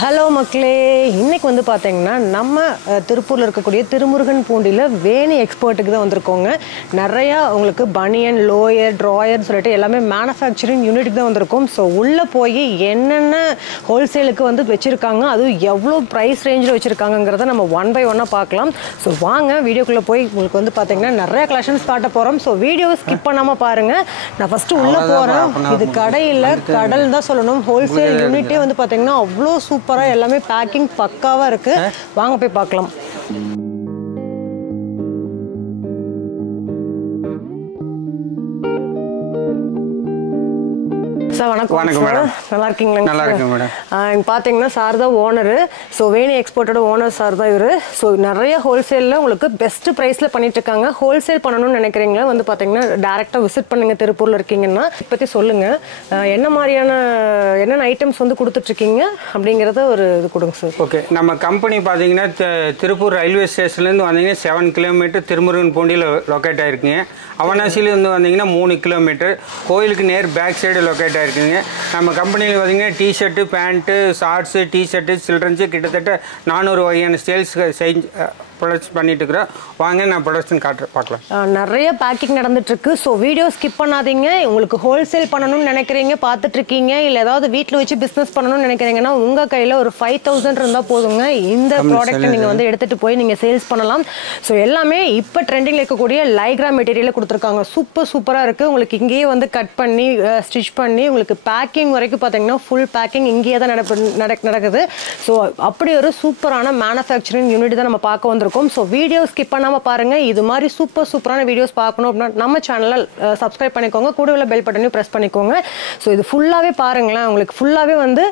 Hello மக்களே, இன்னைக்கு வந்து பார்த்தீங்கன்னா நம்ம திருப்பூரில் இருக்கக்கூடிய திருமுருகன் பூண்டியில் வேணி எக்ஸ்போர்ட்டுக்கு தான் வந்திருக்கோங்க. நிறையா உங்களுக்கு பனியன், லோயர், ட்ராயர்னு சொல்லிட்டு எல்லாமே மேனுஃபேக்சரிங் யூனிட்டுக்கு தான் வந்திருக்கோம். ஸோ உள்ளே போய் என்னென்ன ஹோல்சேலுக்கு வந்து வச்சுருக்காங்க, அதுவும் எவ்வளோ ப்ரைஸ் ரேஞ்சில் வச்சுருக்காங்கிறத நம்ம ஒன் பை ஒன்னாக பார்க்கலாம். ஸோ வாங்க வீடியோக்குள்ளே போய் உங்களுக்கு வந்து பார்த்தீங்கன்னா நிறையா கலெக்ஷன்ஸ் காட்ட போகிறோம். ஸோ வீடியோவை ஸ்கிப் பண்ணாமல் பாருங்கள். நான் ஃபஸ்ட்டு உள்ளே போகிறேன். இது கடையில் கடல் தான் சொல்லணும். ஹோல்சேல் யூனிட்டே வந்து பார்த்தீங்கன்னா அவ்வளோ சூப்பராக எல்லாமே பேக்கிங் பக்காவாக இருக்குது. வாங்க போய் பார்க்கலாம். சார் வணக்கம் மேடம். நல்லா இருக்கீங்களா? நல்லா இருக்கேன் மேடம். பார்த்தீங்கன்னா சார் தான் ஓனரு. ஸோ வேணி எக்ஸ்போர்ட்டோட ஓனர் சார் தான் இவர். ஸோ நிறைய ஹோல்சேலில் உங்களுக்கு பெஸ்ட் ப்ரைஸில் பண்ணிட்டு இருக்காங்க. ஹோல்சேல் பண்ணணும்னு நினைக்கிறீங்களா வந்து பார்த்தீங்கன்னா டேரெக்டாக விசிட் பண்ணுங்க. திருப்பூரில் இருக்கீங்கன்னா பற்றி சொல்லுங்கள். என்ன மாதிரியான என்னென்ன ஐட்டம்ஸ் வந்து கொடுத்துட்ருக்கீங்க அப்படிங்கிறத ஒரு இது கொடுங்க சார். ஓகே, நம்ம கம்பெனி பார்த்தீங்கன்னா திருப்பூர் ரயில்வே ஸ்டேஷன்லேருந்து வந்தீங்கன்னா 7 கிலோமீட்டர் திருமுருகன் பூண்டியில் லொக்கேட் ஆகிருக்குங்க. அவனாசிலேருந்து வந்தீங்கன்னா 3 கிலோமீட்டர். கோயிலுக்கு நேர் பேக் சைடு லொக்கேட் ஆகிருக்குங்க. நம்ம கம்பெனியில் பார்த்தீங்கன்னா t-shirt, pant, shorts, t-shirt, childrens கிட்டத்தட்ட 400 வகையான சேல்ஸ் ப்ரொடக்ஷன் பண்ணிட்டு இருக்கிறோம். வாங்க நான் ப்ரொடக்ஷன் பார்க்கலாம். நிறைய பேக்கிங் நடந்துட்டு இருக்கு. ஸோ வீடியோ ஸ்கிப் பண்ணாதீங்க. உங்களுக்கு ஹோல்சேல் பண்ணணும்னு நினைக்கிறீங்க, பார்த்துட்டு இருக்கீங்க, இல்லை ஏதாவது வீட்டில் வச்சு பிஸ்னஸ் பண்ணணும்னு நினைக்கிறீங்கன்னா உங்கள் கையில் ஒரு 5000 இருந்தால் போதுங்க. இந்த ப்ராடக்ட்டை நீங்கள் வந்து எடுத்துகிட்டு போய் நீங்கள் சேல்ஸ் பண்ணலாம். ஸோ எல்லாமே இப்போ ட்ரெண்டிங்கில் இருக்கக்கூடிய லைக்ரா மெட்டீரியலில் கொடுத்துருக்காங்க. சூப்பராக இருக்குது. உங்களுக்கு இங்கேயே வந்து கட் பண்ணி ஸ்டிச் பண்ணி உங்களுக்கு பேக்கிங் வரைக்கும் பார்த்தீங்கன்னா ஃபுல் பேக்கிங் இங்கேயே தான் நடக்குது. ஸோ அப்படி ஒரு சூப்பரான மேனுஃபேக்சரிங் யூனிட் தான் நம்ம பார்க்க வந்திருக்கோம். ஸோ வீடியோ ஸ்கிப் பண்ணாமல் பாருங்கள். இது மாதிரி சூப்பரான வீடியோஸ் பார்க்கணும் அப்படின்னா நம்ம சேனலில் சப்ஸ்கிரைப் பண்ணிக்கோங்க. கூட உள்ள பெல் பட்டனையும் ப்ரெஸ் பண்ணிக்கோங்க. ஸோ இது ஃபுல்லாகவே பாருங்களேன். உங்களுக்கு ஃபுல்லாகவே வந்து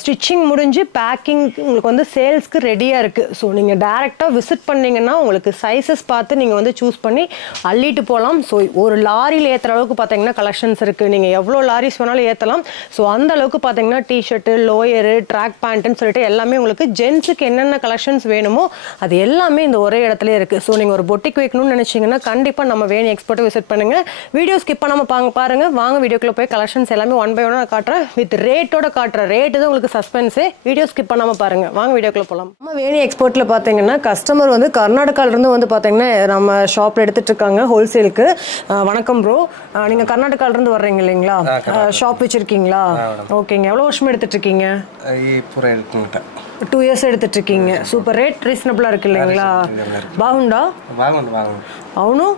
ஸ்டிச்சிங் முடிஞ்சு பேக்கிங் உங்களுக்கு வந்து சேல்ஸ்க்கு ரெடியாக இருக்குது. ஸோ நீங்கள் டேரெக்டாக விசிட் பண்ணிங்கன்னா உங்களுக்கு சைஸஸ் பார்த்து நீங்கள் வந்து சூஸ் பண்ணி அள்ளிட்டு போகலாம். ஸோ ஒரு லாரியில் ஏற்றுற அளவுக்கு பார்த்தீங்கன்னா கலெக்ஷன்ஸ் இருக்குது. நீங்கள் எவ்வளோ லாரிஸ் வேணாலும் ஏற்றலாம். ஸோ அந்த அளவுக்கு பார்த்தீங்கன்னா டிஷர்ட்டு, லோயரு, ட்ராக் பேண்ட்டுன்னு சொல்லிட்டு எல்லாமே உங்களுக்கு ஜென்ஸுக்கு என்னென்ன கலெக்ஷன்ஸ் வேணுமோ அது எல்லாமே இந்த ஒரே இடத்துல இருக்குது. ஸோ நீங்கள் ஒரு பொட்டிக் வைக்கணும்னு நினச்சிங்கன்னா கண்டிப்பாக நம்ம வேணி எக்ஸ்போர்ட்டை விசிட் பண்ணுங்கள். வீடியோ ஸ்கிப் பண்ணாமல் பாருங்கள். வாங்க வீடியோக்குள்ளே போய் கலெக்ஷன்ஸ் எல்லாமே ஒன் பை ஒன்னாக காட்டுறேன். வித் ரேட்டோட காட்டுறேன். ரேட்டு தான் உங்களுக்கு சஸ்பென்ஸு. வீடியோ ஸ்கிப் பண்ணாமல் பாருங்கள். வாங்க வீடியோக்குள்ளே போகலாம். நம்ம வேணி எக்ஸ்போர்ட்டில் பார்த்தீங்கன்னா கஸ்டமர் வந்து கர்நாடகாவிலேருந்து வந்து பார்த்தீங்கன்னா நம்ம ஷாப்பில் எடுத்துகிட்டு இருக்காங்க ஹோல்சேலுக்கு. வணக்கம் ப்ரோ, நீங்கள் கர்நாடகாவிலேருந்து வர்றீங்க இல்லைங்களா? ஷாப் வச்சுருக்கீங்களா? ஓகேங்க. எவ்வளோ வருஷமாக எடுத்துகிட்டு இருக்கீங்க? 2 years எடுத்துட்டு இருக்கீங்க. சூப்பர். ரேட் ரீசனபிளா இருக்கு இல்லைங்களா? బాగుందా? అవును.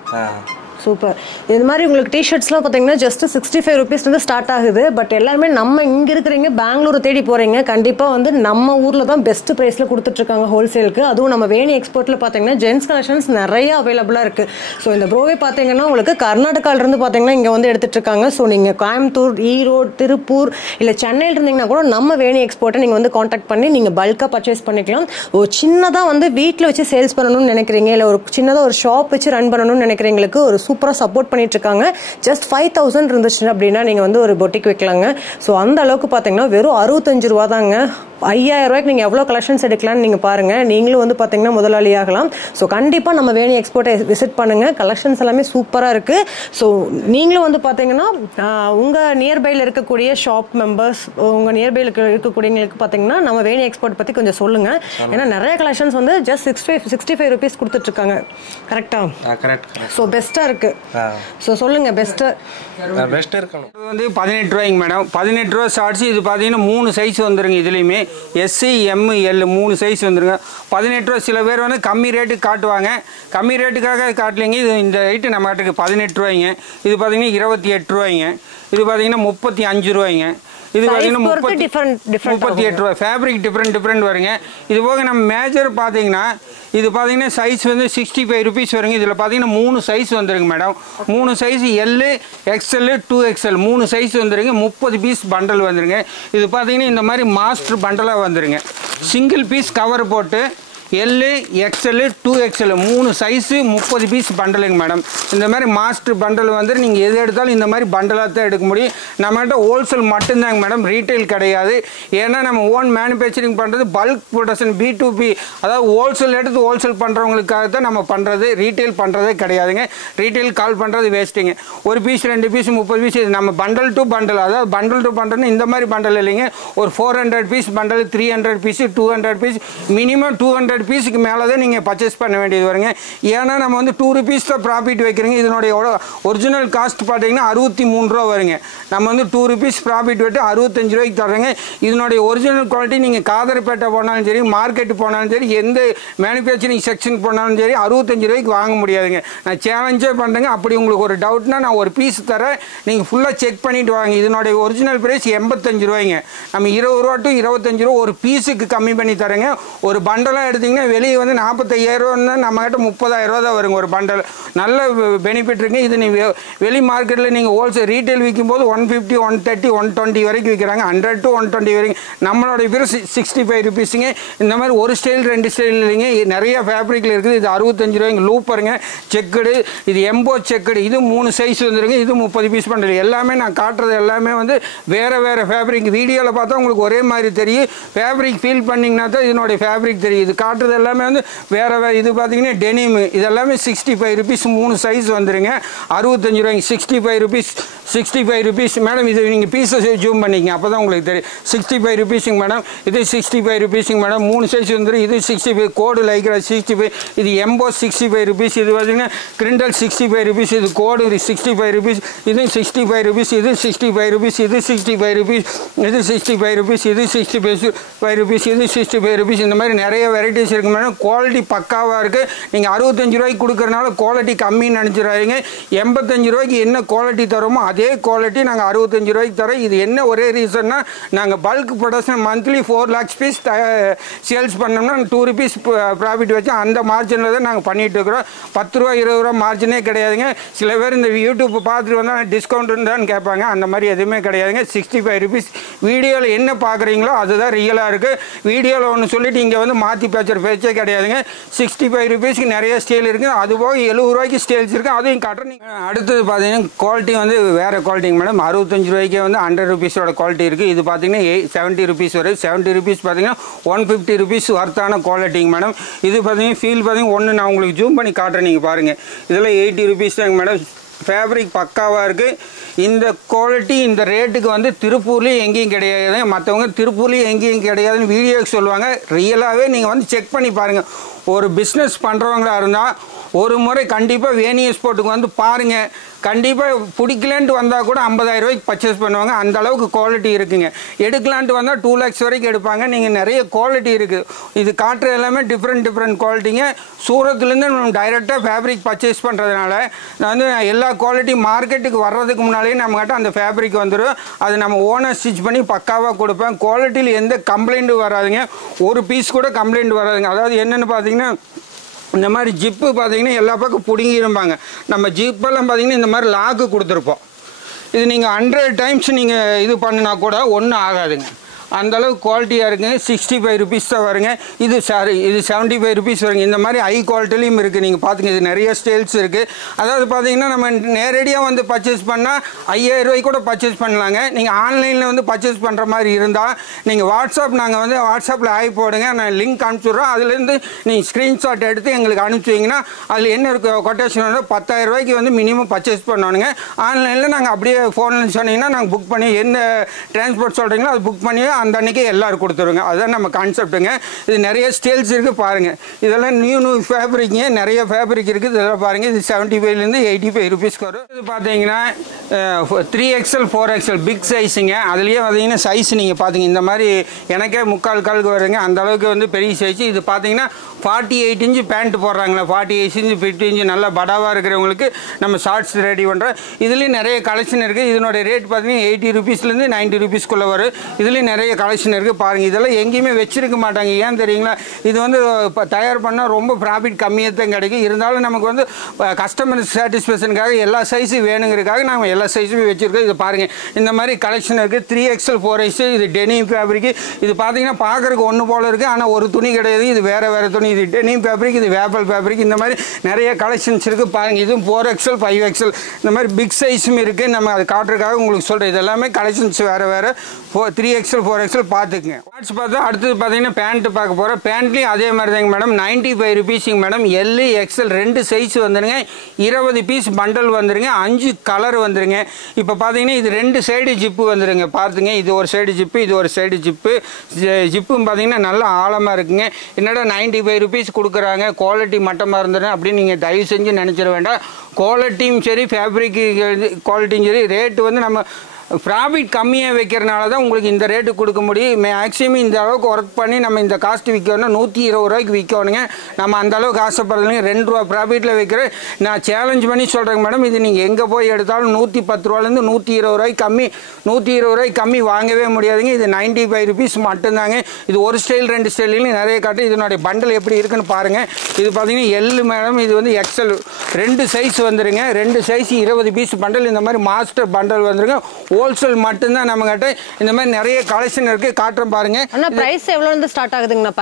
சூப்பர். இது மாதிரி உங்களுக்கு டிஷர்ட்ஸ்லாம் பார்த்தீங்கன்னா ஜஸ்ட் 65 rupees ஸ்டார்ட் ஆகுது. பட் எல்லாருமே நம்ம இங்கே இருக்கிறீங்க, பெங்களூரை தேடி போகிறீங்க, கண்டிப்பாக வந்து நம்ம ஊரில் தான் பெஸ்ட் ப்ரைஸில் கொடுத்துட்ருக்காங்க ஹோல்சேலுக்கு. அதுவும் நம்ம வேணி எக்ஸ்போர்ட்டில் பார்த்தீங்கன்னா ஜென்ஸ் கலெக்ஷன்ஸ் நிறைய அவைலபிளாக இருக்குது. ஸோ இந்த ப்ரோவே பார்த்தீங்கன்னா உங்களுக்கு கர்நாடகாவிலேருந்து பார்த்தீங்கன்னா இங்கே வந்து எடுத்துகிட்டு இருக்காங்க. ஸோ நீங்கள் கோயம்புத்தூர், ஈரோடு, திருப்பூர் இல்லை சென்னையில் இருந்தீங்கன்னா கூட நம்ம வேணி எக்ஸ்போர்ட்டை நீங்கள் வந்து காண்டாக்ட் பண்ணி நீங்கள் பல்காக பர்ச்சேஸ் பண்ணிக்கலாம். ஒரு சின்னதாக வந்து வீட்டில் வச்சு சேல்ஸ் பண்ணணும்னு நினைக்கிறீங்க, இல்லை ஒரு சின்னதாக ஒரு ஷாப் வச்சு ரன் பண்ணணும்னு நினைக்கிறவங்களுக்கு ஒரு சூப்பராக சப்போர்ட் பண்ணிட்டு இருக்காங்க. ஜஸ்ட் 5000 இருந்துச்சு அப்படின்னா நீங்கள் வந்து ஒரு பொட்டிக் வைக்கலாங்க. ஸோ அந்த அளவுக்கு பார்த்தீங்கன்னா வெறும் 65 ரூபா தாங்க. 5000 ரூபாய்க்கு நீங்கள் எவ்வளோ கலெக்ஷன்ஸ் எடுக்கலாம்னு நீங்கள் பாருங்கள். நீங்களும் வந்து பார்த்தீங்கன்னா முதலாளி ஆகலாம். ஸோ கண்டிப்பாக நம்ம வேணி எக்ஸ்போர்ட்டை விசிட் பண்ணுங்கள். கலெக்ஷன்ஸ் எல்லாமே சூப்பராக இருக்குது. ஸோ நீங்களும் வந்து பார்த்தீங்கன்னா உங்கள் நியர்பையில் இருக்கக்கூடிய ஷாப் மெம்பர்ஸ், உங்கள் நியர்பையில் இருக்கக்கூடியவங்களுக்கு பார்த்தீங்கன்னா நம்ம வேணி எக்ஸ்போர்ட் பற்றி கொஞ்சம் சொல்லுங்கள். ஏன்னா நிறைய கலெக்ஷன்ஸ் வந்து ஜஸ்ட் 65 rupees கொடுத்துட்ருக்காங்க. கரெக்டாக? கரெக்ட். ஸோ பெஸ்ட்டாக இருக்குது. ஸோ சொல்லுங்கள். பெஸ்ட்டு இருக்கணும். இது வந்து 18 ரூபாய்ங்க மேடம். 18 ரூபா ஷார்ட்ஸ். இது பார்த்தீங்கன்னா 3 சைஸ் வந்துருங்க. இதுலேயுமே எஸ்சி, எம், எல் 3 சைஸ் வந்துருங்க. 18 ரூபா. சில பேர் வந்து கம்மி ரேட்டுக்கு காட்டுவாங்க. கம்மி ரேட்டுக்காக காட்டலைங்க. இது இந்த ரேட்டு நம்ம காட்டுக்கு 18 ரூபாய்ங்க. இது பார்த்தீங்கன்னா 28 ரூபாய்ங்க. இது பார்த்தீங்கன்னா 35 ரூபாய்ங்க. இது பார்த்தீங்கன்னா 38 ரூபா. ஃபேப்ரிக் டிஃப்ரெண்ட் வருங்க. இது போக நம்ம மேஜர் பார்த்தீங்கன்னா இது பார்த்தீங்கன்னா சைஸ் வந்து 65 rupees வருங்க. இதில் பார்த்தீங்கன்னா 3 சைஸ் வந்துருங்க madam. 3 size L, XL, 2XL 3 size வந்துருங்க. 30 பீஸ் பண்டல் வந்துருங்க. இது பார்த்தீங்கன்னா இந்த மாதிரி மாஸ்டர் பண்டலாக வந்துருங்க. சிங்கிள் பீஸ் கவர் போட்டு L, XL, 2XL 3 size 30 piece பண்டலுங்க மேடம். இந்த மாதிரி மாஸ்டர் பண்டல் வந்து நீங்கள் எது எடுத்தாலும் இந்த மாதிரி பண்டலாக தான் எடுக்க முடியும். நம்மகிட்ட ஹோல்சேல் மட்டும்தாங்க மேடம், ரீட்டைல் கிடையாது. ஏன்னா நம்ம ஓன் மேனுஃபேக்சரிங் பண்ணுறது பல்க் ப்ரொடக்ஷன் B2B, அதாவது ஹோல்சேல் எடுத்து ஹோல்சேல் பண்ணுறவங்களுக்காக தான் நம்ம பண்ணுறது, ரீட்டைல் பண்ணுறதே கிடையாதுங்க. ரீட்டைல் கால் பண்ணுறது வேஸ்ட்டுங்க. ஒரு பீஸ் 2 பீஸ் 30 பீஸ் இது நம்ம பண்டல் டு பண்டல், அதாவது பண்டல் டு பண்டல்னு இந்த மாதிரி பண்டல் இல்லைங்க. ஒரு 400 piece bundle, 300 piece, 200 piece, minimum 200 பீஸுக்கு மேலே தான் நீங்கள் பர்ச்சேஸ் பண்ண வேண்டியது வருங்க. ஏன்னா நம்ம வந்து 2 rupees தான் ப்ராஃபிட் வைக்கிறீங்க. இதனுடைய ஒரிஜினல் காஸ்ட் பார்த்தீங்கன்னா 63 ரூபா வருங்க. நம்ம வந்து 2 rupees ப்ராஃபிட் விட்டு 65 ரூபாய்க்கு தர்றேங்க. இதனுடைய ஒரிஜினல் குவாலிட்டி நீங்கள் காதர்பேட்டை போனாலும் சரி, மார்க்கெட்டு போனாலும் சரி, எந்த மேனுஃபேக்சரிங் செக்ஷன் போனாலும் சரி 65 ரூபாய்க்கு வாங்க முடியாதுங்க. நான் சேலஞ்சே பண்ணுறேங்க. அப்படி உங்களுக்கு ஒரு டவுட்னா நான் ஒரு பீஸ் தரேன், நீங்கள் ஃபுல்லாக செக் பண்ணிவிட்டு வாங்க. இதனுடைய ஒரிஜினல் ப்ரைஸ் 85 ரூபாய்ங்க. நம்ம 20 ரூபா டு 25 ரூபா ஒரு பீஸுக்கு கம்மி பண்ணி தரேங்க. ஒரு பண்டலாக எடுத்திங்கன்னா வெளியே வந்து 45,000 ரூபான்னா நம்மகிட்ட 30,000 ரூபா தான் வருங்க ஒரு பண்டல். நல்ல பெனிஃபிட் இருக்குங்க. இது நீங்கள் வெளி மார்க்கெட்டில் நீங்கள் ஹோல்சேல் ரீட்டைல் விற்கும்போது 150, 130, 120 வரைக்கும் விற்கிறாங்க. 100 to 120 வரைக்கும். நம்மளோட பேர் 65 ருபீஸுங்க. இந்த மாதிரி ஒரு ஸ்டைல் 2 ஸ்டைல் இல்லைங்க, நிறைய ஃபேப்ரிக்கில் இருக்குது. இது 65 ரூபாய்ங்க. லூப்பருங்க, செக்குடு, இது எம்போ செக்குடு, இது 3 சைஸ் வந்துருங்க. இது 30 பீஸ் பண்டல். எல்லாமே நான் காட்டுறது எல்லாமே வந்து வேறு வேறு ஃபேப்ரிக். வீடியோவில் பார்த்தா உங்களுக்கு ஒரே மாதிரி தெரியும். ஃபேப்ரிக் ஃபீல் பண்ணிங்கன்னா தான் இதனுடைய ஃபேப்ரிக் தெரியும். இது காட்டுறது எல்லாமே வந்து வேறு வேறு. இது பார்த்தீங்கன்னா டெனிம், இது எல்லாமே 65 ருபீஸ். 3 சைஸ் வந்துருங்க. 65 ரூபாய்ங்க. 65 ருபீஸ், 65 ருபீஸ் மேடம். இது நீங்கள் பீஸை ஜூம் பண்ணிக்கங்க, அப்போ தான் உங்களுக்கு தெரியும். 65 ருபீஸுங்க மேடம். இது 65 ருபீஸுங்க மேடம். 3 சைஸ் வந்துடும். இது 65 கோடு லைக்கிற 65. இது எம்போ 65 ருபீஸ். இது பார்த்தீங்கன்னா கிரிண்டல் 65 ருபீஸ். இது கோடு 65 ருபீஸ். இது 65 ருபீஸ். இது 65 ருபீஸ். இது 65 ருபீஸ். இது 65 ருபீஸ். இது 65 ருபீஸ். இது 65 ருபீஸ். இந்த மாதிரி நிறைய வெரைட்டிஸ் இருக்குது மேடம். குவாலிட்டி பக்காவாக இருக்குது. நீங்கள் 65 ரூபாய்க்கு கொடுக்குறனால குவாலிட்டி கம்மின்னு நினச்சிடாதீங்க. 85 ரூபாய்க்கு என்ன குவாலிட்டி தரோமோ அதே குவாலிட்டி நாங்கள் 65 ரூபாய்க்கு தரோம். இது என்ன ஒரே ரீசன்னா, நாங்கள் bulk production monthly 4 lakhs piece sales பண்ணோம்னா 2 rupees ப்ராஃபிட் வச்சு அந்த மார்ஜினில் தான் நாங்கள் பண்ணிகிட்டு இருக்கிறோம். 10 ரூபா 20 ரூபா மார்ஜினே கிடையாதுங்க. சில பேர் இந்த யூடியூப் பார்த்துட்டு வந்தால் டிஸ்கவுண்ட் இருந்தான்னு கேட்பாங்க. அந்த மாதிரி எதுவுமே கிடையாதுங்க. 65 ருபீஸ். வீடியோவில் என்ன பார்க்குறீங்களோ அதுதான் ரியலாக இருக்குது. வீடியோவில் ஒன்று சொல்லிட்டு இங்கே வந்து மாற்றி பேசுகிற பேச்சே கிடையாதுங்க. 65 ருபீஸ்க்கு நிறைய ஸ்டைல் இருக்குது. அதுபோக 70 ரூபாய்க்கு ஸ்டைல்ஸ் இருக்குது. அதையும் காட்டுறேன். அடுத்தது பார்த்தீங்கன்னா குவாலிட்டி வந்து வேறு குவாலிட்டிங்க மேடம். 65 ரூபாய்க்கே வந்து 100 ருபீஸோட குவாலிட்டி இருக்குது. இது பார்த்தீங்கன்னா 70 ருபீஸ் வரும். 70 ருபீஸ் பார்த்தீங்கன்னா 150 ருபீஸ் ஒர்த்தான குவாலிட்டிங்க மேடம். இது பார்த்தீங்கன்னா ஃபீல் பார்த்தீங்கன்னா ஒன்று நான் உங்களுக்கு ஜூம் பண்ணி காட்டுறேன், நீங்கள் பாருங்கள். இதில் 80 ருபீஸ் தாங்க மேடம். ஃபேப்ரிக் பக்காவாக இருக்குது. இந்த குவாலிட்டி இந்த ரேட்டுக்கு வந்து திருப்பூர்லேயும் எங்கேயும் கிடையாது. மற்றவங்க திருப்பூர்லேயும் எங்கேயும் கிடையாதுன்னு வீடியோக்கு சொல்லுவாங்க. ரியலாகவே நீங்கள் வந்து செக் பண்ணி பாருங்கள். ஒரு பிஸ்னஸ் பண்ணுறவங்களா இருந்தால் ஒரு முறை கண்டிப்பாக வேணி எக்ஸ்போர்ட்டுக்கு வந்து பாருங்கள். கண்டிப்பாக பிடிக்கலான்ட்டு வந்தால் கூட 50,000 ரூபாய்க்கு பர்ச்சேஸ் பண்ணுவாங்க. அந்த அளவுக்கு குவாலிட்டி இருக்குங்க. எடுக்கலான்ட்டு வந்தால் 2 lakhs வரைக்கும் எடுப்பாங்க. நீங்கள் நிறைய குவாலிட்டி இருக்குது. இது காட்டுற எல்லாமே டிஃப்ரெண்ட் குவாலிட்டிங்க. சூரத்துலேருந்து நம்ம டைரெக்டாக ஃபேப்ரிக் பர்ச்சேஸ் பண்ணுறதுனால நான் வந்து எல்லா குவாலிட்டி மார்க்கெட்டுக்கு வர்றதுக்கு முன்னாலேயே நம்மகிட்ட அந்த ஃபேப்ரிக் வந்துடும். அது நம்ம ஓனாக ஸ்டிச் பண்ணி பக்காவாக கொடுப்பேன். குவாலிட்டியில் எந்த கம்ப்ளைண்ட்டும் வராதுங்க. ஒரு பீஸ் கூட கம்ப்ளைண்ட் வராதுங்க. அதாவது என்னென்னு பார்த்தீங்கன்னா, இந்த மாதிரி ஜிப்பு பார்த்தீங்கன்னா எல்லா பக்கம் பிடுங்கிருப்பாங்க. நம்ம ஜிப்பெல்லாம் பார்த்தீங்கன்னா இந்த மாதிரி லாக்கு கொடுத்துருப்போம். இது நீங்கள் 100 times நீங்கள் இது பண்ணினா கூட ஒன்றும் ஆகாதுங்க. அந்தளவுக்கு குவாலிட்டியாக இருக்குங்க. 65 ருபீஸ் தான் வருங்க. இது 75 ருபீஸ் வருங்க. இந்த மாதிரி ஹை குவாலிட்டிலையும் இருக்குது. நீங்கள் பார்த்துங்க, இது நிறைய ஸ்டைல்ஸ் இருக்குது. அதாவது பார்த்தீங்கன்னா நம்ம நேரடியாக வந்து பர்ச்சேஸ் பண்ணால் 5000 ரூபாய்க்கு கூட பர்ச்சேஸ் பண்ணலாங்க. நீங்கள் ஆன்லைனில் வந்து பர்ச்சேஸ் பண்ணுற மாதிரி இருந்தால் நீங்கள் நாங்கள் வந்து வாட்ஸ்அப்பில் ஆகி போடுங்க. நான் லிங்க் அனுப்பிச்சுட்றோம். அதுலேருந்து நீங்கள் ஸ்க்ரீன்ஷாட் எடுத்து எங்களுக்கு அனுப்பிச்சிங்கன்னா அதில் என்ன இருக்குது கொட்டேஷன் வந்து 10,000 ரூபாய்க்கு வந்து மினிமம் பர்ச்சேஸ் பண்ணணுங்க. ஆன்லைனில் நாங்கள் அப்படியே ஃபோனில் சொன்னீங்கன்னா நாங்கள் புக் பண்ணி எந்த டிரான்ஸ்போர்ட் சொல்கிறீங்களோ அது புக் பண்ணி அந்த அன்னைக்கே எல்லாரும் கொடுத்துருங்க. அதுதான் நம்ம கான்செப்ட்டுங்க. இது நிறைய ஸ்டைல்ஸ் இருக்குது பாருங்கள். இதெல்லாம் நியூ ஃபேப்ரிக்குங்க. நிறைய ஃபேப்ரிக் இருக்குது. இதெல்லாம் பாருங்கள். இது 75லேருந்து 85 ருபீஸ்க்கு வரும். இது பார்த்தீங்கன்னா 3XL 4XL பிக் சைஸுங்க. அதுலேயே பார்த்தீங்கன்னா சைஸ் நீங்கள் பார்த்தீங்க இந்த மாதிரி எனக்கே 3/4 காலுக்கு வருங்க. அந்த அளவுக்கு வந்து பெரிய சைஸ். இது பார்த்தீங்கன்னா 48 இன்ச்சு பேண்ட் போடுறாங்களா, 48 இன்ச்சு 50 இன்ச்சு நல்லா படாவாக இருக்கிறவங்களுக்கு நம்ம ஷார்ட்ஸ் ரெடி பண்ணுறோம். இதுலேயும் நிறைய கலெக்ஷன் இருக்குது. இதனுடைய ரேட் பார்த்தீங்கன்னா 80 ருபீஸ்லேருந்து 90 ருபீஸ்க்குள்ளே வரும். இதுலேயும் நிறைய கலெக்ஷன் இருக்குது பாருங்கள். இதெல்லாம் எங்கேயுமே வச்சிருக்க மாட்டாங்க. ஏன் தெரியுங்களா? இது வந்து இப்போ தயார் பண்ணால் ரொம்ப ப்ராஃபிட் கம்மியாக தான் கிடைக்கும். இருந்தாலும் நமக்கு வந்து கஸ்டமர் சாட்டிஸ்ஃபேக்ஷனுக்காக எல்லா சைஸும் வேணுங்கிறதுக்காக நாங்கள் எல்லா எல்லா சைஸுமே வச்சுருக்கோம். இது பாருங்கள், இந்த மாதிரி கலெக்ஷன் இருக்குது. 3XL 4XL. இது டெனிம் ஃபேப்ரிக். இது பார்த்தீங்கன்னா பார்க்குறதுக்கு ஒன்று போல் இருக்குது, ஆனால் ஒரு துணி கிடையாது. இது வேறு துணி. இது டெனிம் ஃபேப்ரிக், இது வேப்பல் ஃபேப்ரிக். இந்த மாதிரி நிறைய கலெக்ஷன்ஸ் இருக்குது பாருங்கள். இதுவும் 4XL 5XL இந்த மாதிரி பிக் சைஸும் இருக்குது. நம்ம அது காட்டுறதுக்காக உங்களுக்கு சொல்கிறேன். இது எல்லாமே கலெக்ஷன்ஸ் வேறு 3XL 4XL பார்த்துக்குங்க. ஷார்ட்ஸ் பார்த்தா அடுத்தது பார்த்தீங்கன்னா பேண்ட்டு பார்க்க போகிறோம். பேண்ட்லேயும் அதே மாதிரி தாங்க மேடம். 95 ருபீஸுங்க மேடம். L XL 2 சைஸ் வந்துடுங்க. 20 பீஸ் பண்டல் வந்துடுங்க. 5 கலர் வந்துடுங்க. இப்போ பார்த்தீங்கன்னா இது 2 சைடு ஜிப்பு வந்துடுங்க. பார்த்துங்க, இது ஒரு சைடு ஜிப்பு, இது ஒரு சைடு ஜிப்பு. ஜிப்பும் பார்த்தீங்கன்னா நல்லா ஆழமாக இருக்குங்க. என்னடா 95 ருபீஸ் கொடுக்குறாங்க, குவாலிட்டி மட்டமாக இருந்துடும் அப்படின்னு நீங்கள் தயவு செஞ்சு நினச்சிட வேண்டாம். குவாலிட்டியும் சரி, ஃபேப்ரிக் குவாலிட்டியும் சரி, ரேட்டு வந்து நம்ம ப்ராஃபிட் கம்மியாக வைக்கிறனால தான் உங்களுக்கு இந்த ரேட்டு கொடுக்க முடியும். மேக்ஸிமம் இந்த அளவுக்கு ஒர்க் பண்ணி நம்ம இந்த காஸ்ட் விற்கணும். 120 ரூபாய்க்கு விற்கணுங்க. நம்ம அந்த அளவுக்கு ஆசைப்படுறதுங்க. 2 ரூபா ப்ராஃபிட்டில் வைக்கிறேன். நான் சேலஞ்ச் பண்ணி சொல்கிறேங்க மேடம். இது நீங்கள் எங்கே போய் எடுத்தாலும் 110 ரூபாலேருந்து 120 ரூபாய்க்கு கம்மி, 120 ரூபாய்க்கு கம்மி வாங்கவே முடியாதுங்க. இது 95 ருபீஸ் மட்டும்தாங்க. இது ஒரு ஸ்டைல் 2 ஸ்டைல்லையும் நிறைய காட்டு. இதனுடைய பண்டல் எப்படி இருக்குன்னு பாருங்கள். இது பார்த்தீங்கன்னா எல் மேடம். இது வந்து XL 2 சைஸ் வந்துடுங்க. 2 சைஸ் 20 பீஸ் பண்டல். இந்த மாதிரி மாஸ்டர் பண்டல் வந்துருங்க. ஹோல்சேல் மட்டும்தான் நம்ம கிட்ட. இந்த மாதிரி நிறைய கலெக்ஷன் இருக்கு, காட்டுறேன் பாருங்க. அண்ணா பிரைஸ் எவ்வளவு இருந்து ஸ்டார்ட் ஆகுதுங்கண்ணா?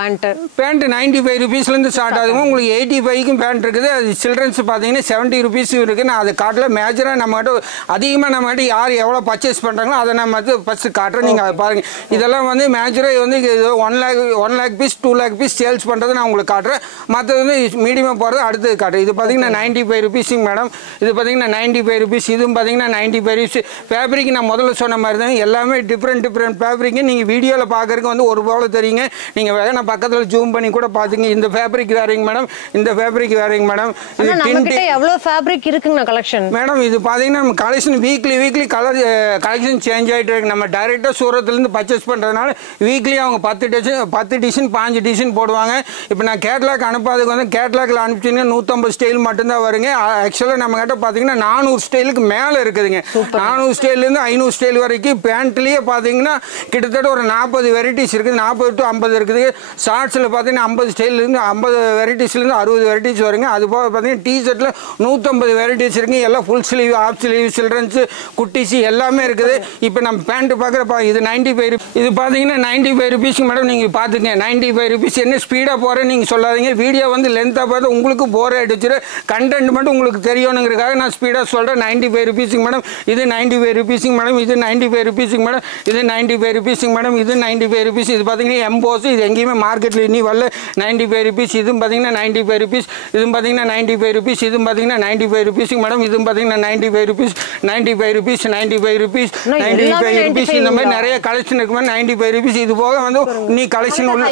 பேண்ட் 95 ருபீஸ்ல இருந்து ஸ்டார்ட் ஆகுதுங்க. உங்களுக்கு 85க்கும் பேண்ட் இருக்குது. அது சில்ட்ரன்ஸ் பார்த்தீங்கன்னா 70 ருபீஸும் இருக்கு. நான் அது காட்டல. மேஜரா நம்ம கிட்ட அதிகமாக நம்ம கிட்ட யார் எவ்வளோ பர்ச்சேஸ் பண்றாங்களோ அதை நம்ம வந்து ஃபர்ஸ்ட் காட்டுறேன். நீங்க அதை பாருங்க. இதெல்லாம் வந்து மேஜரா வந்து 1 lakh piece 2 lakh piece sales பண்றது நான் உங்களுக்கு காட்டுறேன். மற்றது வந்து மீடியமா போறது அடுத்தது காட்டுறேன். இது பார்த்தீங்கன்னா 95 ருபீஸுங்க மேடம். இது பார்த்தீங்கன்னா 95 ருபீஸ். இதுவும் பார்த்தீங்கன்னா 95 ருபீஸ். ஃபேப்ரிக் நான் முதல்ல சொன்ன மாதிரி தான் எல்லாமே டிஃப்ரெண்ட் ஃபேப்ரிக். நீங்கள் வீடியோவில் பார்க்கறதுக்கு வந்து ஒரு போல தெரியுங்க. நீங்கள் வேணா பக்கத்தில் ஜூம் பண்ணி கூட பார்த்துங்க. இந்த ஃபேப்ரிக் வேறங்க மேடம், இந்த ஃபேப்ரிக் வேறங்க மேடம். இது எவ்வளோ ஃபேப்ரிக் இருக்குங்க கலெக்ஷன் மேடம்? இது பார்த்தீங்கன்னா நம்ம கலெக்ஷன் வீக்லி கலெக்ஷன் சேஞ்ச் ஆகிட்டு இருக்கு. நம்ம டைரெக்டாக சூரத்துலேருந்து பர்ச்சேஸ் பண்ணுறதுனால வீக்லி அவங்க 10 டிசைன் 5 டிசைன் போடுவாங்க. இப்போ நான் கேட்லாக் அனுப்பாதுக்கு வந்து கேட்லாக்ல அனுப்பிச்சிங்கன்னா 150 ஸ்டைல் மட்டும்தான் வருங்க. ஆக்சுவலாக நம்ம கிட்ட பார்த்தீங்கன்னா 400 ஸ்டைலுக்கு மேலே இருக்குதுங்க. 400 ஸ்டைல்லேருந்து 500 ஸ்டைல் வரைக்கும் பேண்ட்லேயே பார்த்தீங்கன்னா கிட்டத்தட்ட ஒரு 40 வெரைட்டிஸ் இருக்குது. 40 to 50 இருக்குது. ஷார்ட்ஸில் பார்த்தீங்கன்னா 50 ஸ்டைல்லேருந்து 50 வெரைட்டிஸ்லேருந்து 60 வெரைட்டிஸ் வருங்க. அது போக பார்த்தீங்கன்னா டிஷர்ட்டில் 150 வெரைட்டிஸ் இருக்குங்க. எல்லாம் full sleeve, half sleeve, children's, குட்டிஸ் எல்லாமே இருக்குது. இப்போ நம்ம பேண்ட் பார்க்குறப்ப இது 95. இது பார்த்தீங்கன்னா 95 ருபீஸ் மேடம். நீங்கள் பார்த்துங்க 95 ருபீஸ். என்ன ஸ்பீடாக போகிறேன்னு நீங்கள் சொல்லாதீங்க. வீடியோ வந்து லென்த்தாக பார்த்து உங்களுக்கு போர் அடிச்சிரு. கண்டென்ட் மட்டும் உங்களுக்கு தெரியணுங்கிறதுக்காக நான் ஸ்பீடாக சொல்கிறேன். 95 ருபீஸுங்க மேடம். இது 95 ருபீஸுங்க மேடம். இது 95 ருபீஸுங்க மேடம். இது 95 ருபீஸுங்க மேடம். இது 95 ருபீஸ். இது பார்த்தீங்கன்னா எம்போஸ். இது எங்கேயுமே மார்க்கெட்டில் இன்னி வரல. 95 ருபீஸ். இதுவும் பார்த்தீங்கன்னா 95 ருபீஸ். இதுவும் பார்த்தீங்கன்னா 95 ருபீஸ். இதுவும் பார்த்தீங்கன்னா 95 ருபீஸுங்க மேடம். இதுவும் பார்த்தீங்கன்னா 95 ருபீஸ். 95 ருபீஸ். 95 ருபீஸ். 95 ருபீஸ். இந்த மாதிரி நிறைய கலெக்ஷன் இருக்கு மேடம். 95 ருபீஸ். இது போக வந்து நீ கலெக்ஷன் உள்ள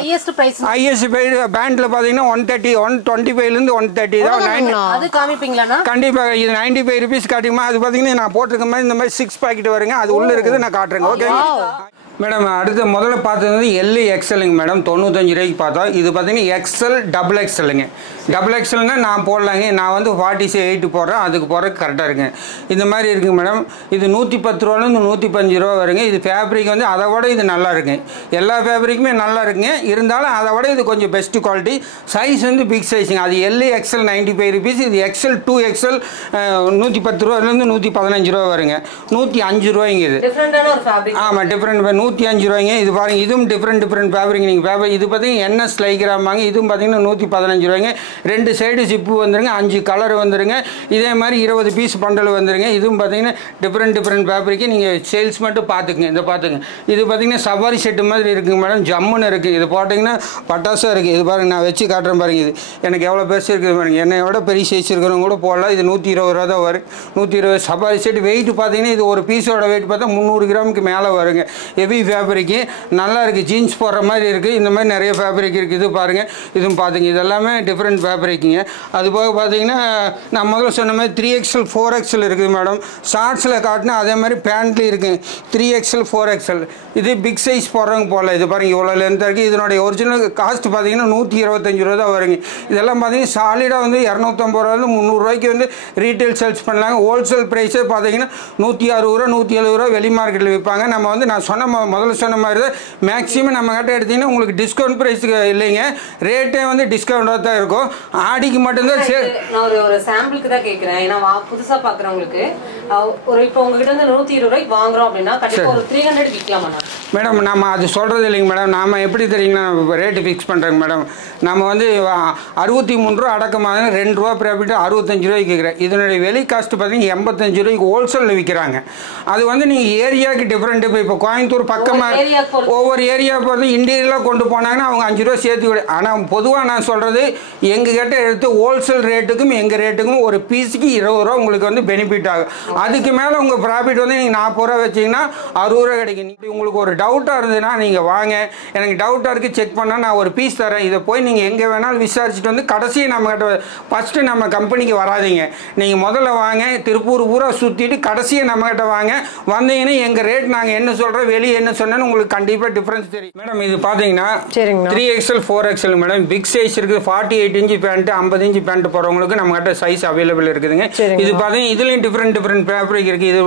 ஹையஸ்ட் பேண்ட்ல பார்த்தீங்கன்னா 130, 125லேருந்து 130 தான். அது காமிப்பீங்களா? கண்டிப்பாக. இது 95 ருபீஸ் காட்டுமா. அது பார்த்தீங்கன்னா நான் போட்டிருக்க மாதிரி இந்த மாதிரி 6 பாக்கெட் வருங்க. அது உள்ள இருக்குது, நான் காட்டுறேங்க. Okay madam. அடுத்து முதல்ல பார்த்தது வந்து L XLங்க மேடம். 95 ரூபாய்க்கு பார்த்தோம். இது பார்த்தீங்கன்னா XL XXLங்க. XXLனா நான் போடலாங்க. நான் வந்து 48 போடுறேன். அதுக்கு போடுறதுக்கு கரெக்டாக இருக்குங்க. இந்த மாதிரி இருக்குங்க மேடம். இது 110 ரூபாலேருந்து 105 ரூபா வருங்க. இது ஃபேப்ரிக் வந்து அதை விட இது நல்லா இருக்குங்க. எல்லா ஃபேப்ரிக்குமே நல்லா இருக்குங்க. இருந்தாலும் அதை விட இது கொஞ்சம் பெஸ்ட் குவாலிட்டி. சைஸ் வந்து பிக் சைஸுங்க. அது L XL 95 ருபீஸ். இது XL 2XL 110 ரூபாலேருந்து 115 ரூபா வருங்க. 105 ரூபாய்ங்க. இது ஆமாம், டிஃப்ரெண்ட் 105 ரூபாய்ங்க. இது பாருங்க. இதுவும் டிஃப்ரெண்ட் ஃபேப்ரிக். நீங்கள் ஃபேப்ரிக் இது பார்த்தீங்கன்னா NS லைக்ராமாங்க. இதுவும் பார்த்தீங்கன்னா 115 ரூபாய்ங்க. 2 சைடு ஜிப்பு வந்துருங்க. 5 கலர் வந்துருங்க. இதே மாதிரி 20 பீஸ் பண்டல் வந்துருங்க. இதுவும் பார்த்தீங்கன்னா டிஃப்ரெண்ட் ஃபேப்ரிக்கு. நீங்கள் சேல்ஸ் மட்டும் பார்த்துக்குங்க. இதை பார்த்துங்க. இது பார்த்தீங்கன்னா சவாரி செட்டு மாதிரி இருக்குங்க மேடம். ஜம்முன்னு இருக்குது. இது போட்டிங்கன்னா பட்டாசாக இருக்குது. இது பாருங்க, நான் வச்சு காட்டுறேன் பாருங்க. இது எனக்கு எவ்வளோ பெருசு இருக்குது பாருங்க. என்னை விட பெரிய சைஸ் இருக்கிறவங்க கூட போடலாம். இது 120 ரூபா தான் வரும். 120 சவாரி செட்டு. வெயிட் பார்த்தீங்கன்னா இது ஒரு பீஸோட வெயிட் பார்த்தா 300 கிராமுக்கு மேலே வருங்க. ஹெவி ஃபேப்ரிக்கு நல்லா இருக்குது. ஜீன்ஸ் போடுற மாதிரி இருக்குது. இந்த மாதிரி நிறைய ஃபேப்ரிக் இருக்குது. இது பாருங்கள். இதுவும் பார்த்துங்க. இது எல்லாமே டிஃப்ரெண்ட் ஃபேப்ரிக்குங்க. அது போக பார்த்தீங்கன்னா நான் முதல்ல சொன்ன மாதிரி 3XL 4XL இருக்குது மேடம். ஷார்ட்ஸில் காட்டினா அதே மாதிரி பேண்ட்லேயும் இருக்குது. 3XL 4XL. இது பிக் சைஸ் போடுறவங்க போடல. இது பாருங்கள், இவ்வளோ லென்த்தாக இருக்குது. இதனுடைய ஒரிஜினல் காஸ்ட் பார்த்தீங்கன்னா 125 ரூபா தான் வருங்க. இதெல்லாம் பார்த்தீங்கன்னா சாலிடாக வந்து 250 ரூபாலேருந்து 300 ரூபாய்க்கு வந்து ரீட்டைல் சேல்ஸ் பண்ணலாங்க. ஹோல்சேல் ப்ரைஸே பார்த்தீங்கன்னா 160 ரூபா 170 ரூபா வெளி மார்க்கெட்டில் விற்பாங்க. நம்ம வந்து நான் சொன்ன முதல்ல சொன்ன மாதிரி தான் மேக்ஸிமம் நம்ம கிட்ட எடுத்தீங்கன்னா உங்களுக்கு டிஸ்கவுண்ட் ப்ரைஸுக்கு இல்லைங்க, ரேட்டே வந்து டிஸ்கவுண்டாக தான் இருக்கும். ஆடிக்கு மட்டும்தான் நான் ஒரு சாம்பிளுக்கு தான் கேட்குறேன். ஏன்னா புதுசாக பார்க்குறவங்களுக்கு ஒரு இப்போ உங்ககிட்ட வந்து 120 ரூபாய்க்கு வாங்குறோம் அப்படின்னா கண்டிப்பாக ஒரு 300 விற்கலாமா மேடம்? நம்ம அது சொல்கிறது இல்லைங்க மேடம். நாம் எப்படி தெரியுங்கன்னா ரேட்டு ஃபிக்ஸ் பண்ணுறேங்க மேடம். நம்ம வந்து 63 ரூபா அடக்கமாக 2 ரூபா ப்ராஃபிட் 65 ரூபாய்க்கு கேட்குறேன். இதனுடைய வெளி காஸ்ட் பார்த்தீங்கன்னா 85 ரூபாய்க்கு ஹோல்சேலில் விற்கிறாங்க. அது வந்து நீங்கள் ஏரியாவுக்கு டிஃப்ரெண்ட். இப்போ கோயம்புத்தூர் பக்கமாக ஒவ்வொரு ஏரியா பொறுத்து இண்டீரியலாக கொண்டு போனாங்கன்னா அவங்க 5 ரூபா சேர்த்து விட. ஆனால் பொதுவாக நான் சொல்கிறது எங்கள் கிட்ட எடுத்து ஹோல்சேல் ரேட்டுக்கும் எங்கள் ரேட்டுக்கும் ஒரு பீஸுக்கு 20 ரூபா உங்களுக்கு வந்து பெனிஃபிட் ஆகும். அதுக்கு மேலே உங்கள் ப்ராஃபிட் வந்து நீங்கள் 40 ரூபா வச்சிங்கன்னா 60 ரூபா கிடைக்கும். உங்களுக்கு ஒரு டவுட்டாக இருந்ததுன்னா நீங்கள் வாங்க, எனக்கு டவுட்டாக இருக்குது செக் பண்ணால் நான் ஒரு பீஸ் தரேன், இதை போய் நீங்கள் எங்கே வேணாலும் விசாரிச்சுட்டு வந்து கடைசி நம்மகிட்ட ஃபஸ்ட்டு நம்ம கம்பெனிக்கு வராதிங்க. நீங்கள் முதல்ல வாங்க, திருப்பூர் பூரா சுற்றிட்டு கடைசியை நம்மகிட்ட வாங்க. வந்தீங்கன்னா எங்கள் ரேட் நாங்கள் என்ன சொல்கிறோம், வெளியே என்ன சொன்னேன்னு உங்களுக்கு கண்டிப்பாக டிஃப்ரென்ஸ் தெரியும். மேடம் இது பார்த்தீங்கன்னா 3XL 4XL madam big size இருக்குது. 48 இன்ச்சு பேண்ட்டு 50 இன்ச்சு பேண்ட் போகிறவங்களுக்கு நம்மகிட்ட சைஸ் அவைலபிள் இருக்குதுங்க. இது பார்த்தீங்கன்னா இதுலேயும் டிஃப்ரெண்ட் ஃபேப்ரிக் இருக்குது. இது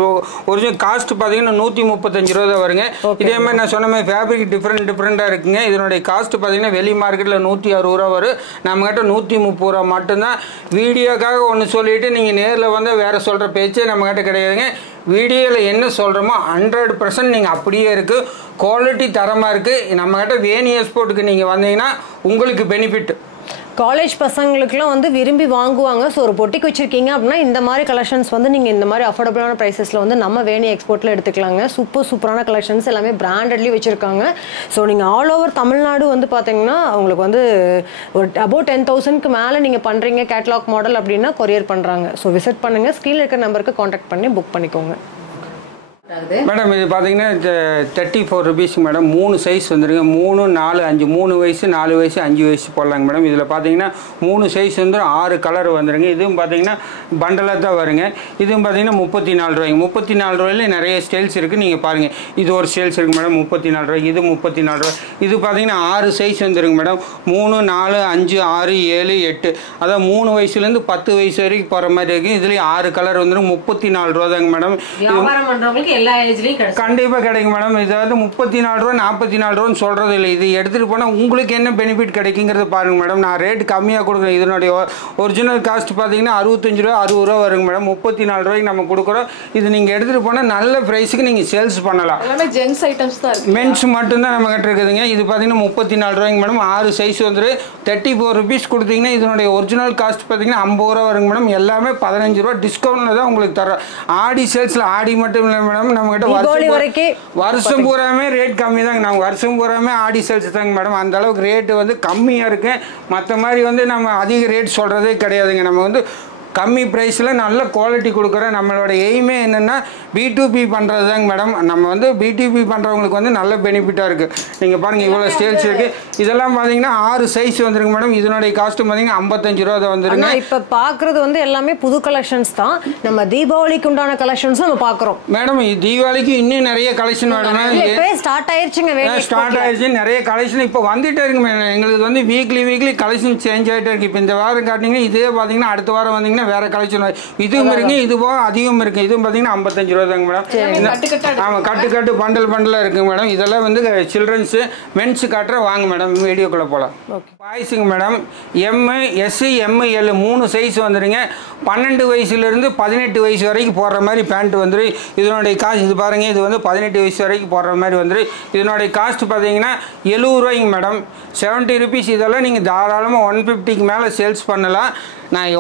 ஒரிஜினல் காஸ்ட் பார்த்தீங்கன்னா 135 ரூபா தான் வருங்க. இதே மாதிரி நான் சொன்ன மாதிரி ஃபேப்ரிக் டிஃப்ரெண்ட்டாக இருக்குங்க. இதனுடைய காஸ்ட் பார்த்தீங்கன்னா வெளி மார்க்கெட்டில் 160 ரூபா வரும். நம்மகிட்ட 130 ரூபா மட்டும்தான். வீடியோக்காக ஒன்று சொல்லிட்டு நீங்கள் நேரில் வந்து வேறு சொல்கிற பேச்சே நம்மகிட்ட கிடையாதுங்க. வீடியோவில் என்ன சொல்கிறோமோ 100% நீங்கள் அப்படியே இருக்குது. குவாலிட்டி தரமாக இருக்குது. நம்மகிட்ட வேணி எக்ஸ்போர்ட்டுக்கு நீங்கள் வந்தீங்கன்னா உங்களுக்கு பெனிஃபிட். காலேஜ் பசங்களுக்குலாம் வந்து விரும்பி வாங்குவாங்க. ஸோ ஒரு பொட்டிக்கு வச்சுருக்கீங்க அப்படின்னா இந்த மாதிரி கலெக்ஷன்ஸ் வந்து நீங்கள் இந்த மாதிரி அஃபோர்டபுளான ப்ரைஸஸில் வந்து நம்ம வேணி எக்ஸ்போர்ட்டில் எடுத்துக்கலாங்க. சூப்பரான கலெக்ஷன்ஸ் எல்லாமே பிராண்டட்லேயும் வச்சுருக்காங்க. ஸோ நீங்கள் ஆல் ஓவர் தமிழ்நாடு வந்து பார்த்தீங்கன்னா உங்களுக்கு வந்து ஒரு அபவுட் 10,000க்கு மேலே நீங்கள் பண்ணுறீங்க கேட்லாக் மாடல் அப்படின்னா கொரியர் பண்ணுறாங்க. ஸோ விசிட் பண்ணுங்கள். ஸ்க்ரீனில் இருக்கிற நம்பருக்கு காண்டாக்ட் பண்ணி புக் பண்ணிக்கோங்க. மேடம் இது பார்த்தீங்கன்னா 34 ருபீஸ் மேடம். 3 சைஸ் வந்துருங்க. 3, 4, 5 3 வயசு 4 வயசு 5 வயசு போடலாங்க மேடம். இதில் பார்த்தீங்கன்னா 3 சைஸ் வந்து 6 கலர் வந்துருங்க. இதுவும் பார்த்தீங்கன்னா பண்டலாக தான் வருங்க. இதுவும் பார்த்தீங்கன்னா 34 ரூபாய்ங்க. 34 ரூபாயில நிறைய ஸ்டைல்ஸ் இருக்குது. நீங்கள் பாருங்கள், இது ஒரு ஸ்டைல்ஸ் இருக்குது மேடம் 34 ரூபாய். இது 34 ரூபாய். இது பார்த்தீங்கன்னா 6 சைஸ் வந்துருங்க மேடம். 3, 4, 5, 6, 7, 8 அதாவது 3 வயசுலேருந்து 10 வயசு வரைக்கும் போகிற மாதிரி இருக்குது. இதுலேயும் 6 கலர் வந்துடும். 34 ரூபா தாங்க மேடம். கண்டிப்பா கிடைக்கும் மேடம். இது வந்து 34 ரூபா 44 ரூபான்னு சொல்றது இல்லை. இது எடுத்துட்டு போனா உங்களுக்கு என்ன பெனிஃபிட் கிடைக்குங்கிறது பாருங்க மேடம். நான் ரேட் கம்மியாக கொடுக்குறேன். இதனுடைய ஒரிஜினல் காஸ்ட் பார்த்தீங்கன்னா 65 ரூபா 60 ரூபா வருங்க மேடம். 34 ரூபாய்க்கு நம்ம கொடுக்குறோம். இது நீங்க எடுத்துட்டு போனா நல்ல பிரைஸுக்கு நீங்க சேல்ஸ் பண்ணலாம். ஜென்ஸ் ஐட்டம்ஸ் தான் இருக்கு. மென்ஸ் மட்டும் தான் நம்ம கிட்ட இருக்குதுங்க. இது பார்த்தீங்கன்னா 34 ரூபாய்ங்க மேடம். 6 சைஸ் வந்து 34 ருபீஸ் கொடுத்தீங்கன்னா இதனுடைய ஒரிஜினல் காஸ்ட் பார்த்தீங்கன்னா 50 ரூபா வருங்க மேடம். எல்லாமே 15 ரூபா டிஸ்கவுண்ட்ல தான் உங்களுக்கு தரோம். ஆடி சேல்ஸ்ல ஆடி மட்டும் இல்லை மேடம், நம்ம கிட்ட வருஷம் பூராமே ரேட் கம்மி தாங்க. நாங்கள் வருஷம் பூராமே ஆடி சேல்ஸ் தாங்க மேடம். அந்த அளவுக்கு ரேட்டு வந்து கம்மியாக இருக்கு. மற்ற மாதிரி வந்து நம்ம அதிக ரேட் சொல்கிறதே கிடையாதுங்க. நம்ம வந்து கம்மி ப்ரைஸில் நல்ல குவாலிட்டி கொடுக்குறோம். நம்மளோட எய்மே என்னென்னா B2B பண்ணுறது தாங்க மேடம். நம்ம வந்து B2B பண்ணுறவங்களுக்கு வந்து நல்ல பெனிஃபிட்டாக இருக்குது. நீங்கள் பாருங்கள் இவ்வளோ ஸ்டைல்ஸ் இருக்குது. இதெல்லாம் பார்த்தீங்கன்னா 6 சைஸ் வந்துருங்க மேடம். இதனுடைய காஸ்ட்டும் பார்த்தீங்கன்னா 55 ரூபா தான் வந்துருங்க. இப்போ பார்க்குறது வந்து எல்லாமே புது கலெக்ஷன்ஸ் தான். நம்ம தீபாவளிக்கு உண்டான கலெக்ஷன்ஸும் நம்ம பார்க்குறோம் மேடம். தீபாவளிக்கு இன்னும் நிறைய கலெக்ஷன் வேணுங்க. ஸ்டார்ட் ஆயிடுச்சுங்க. ஸ்டார்ட் ஆயிடுச்சு. நிறைய கலெக்ஷன் இப்போ வந்துகிட்டே இருக்கு மேடம். எங்களுக்கு வந்து வீக்லி கலெக்ஷன் சேஞ்ச் ஆகிட்டே இருக்குது. இப்போ இந்த வாரம் காட்டிங்கன்னா இதே பார்த்தீங்கன்னா அடுத்த வாரம் வந்தீங்கன்னா வேற கலெக்ஷன் இதுவும் இருக்கு. இது போக அதிகம் இருக்கு. இதுவும் பார்த்தீங்கன்னா 55 ரூபா தாங்க மேடம். ஆமாம், கட்டு பண்டலாக இருக்குங்க மேடம். இதெல்லாம் வந்து சில்ட்ரன்ஸு மென்ஸு காட்டுற வாங்க மேடம். வீடியோக்குள்ளே போகலாம். பாய்ஸுங்க மேடம் MS, ML 3 சைஸ் வந்துடுங்க. 12 வயசுலேருந்து 18 வயசு வரைக்கும் போடுற மாதிரி பேண்ட் வந்துடும். இதனுடைய காஸ்ட் இது பாருங்கள். இது வந்து 18 வயசு வரைக்கும் போடுற மாதிரி வந்துடும். இதனுடைய காஸ்ட் பார்த்தீங்கன்னா 70 ரூபாய்ங்க மேடம். 70 ருபீஸ். இதெல்லாம் நீங்கள் தாராளமாக 150க்கு மேலே சேல்ஸ் பண்ணலாம். நான்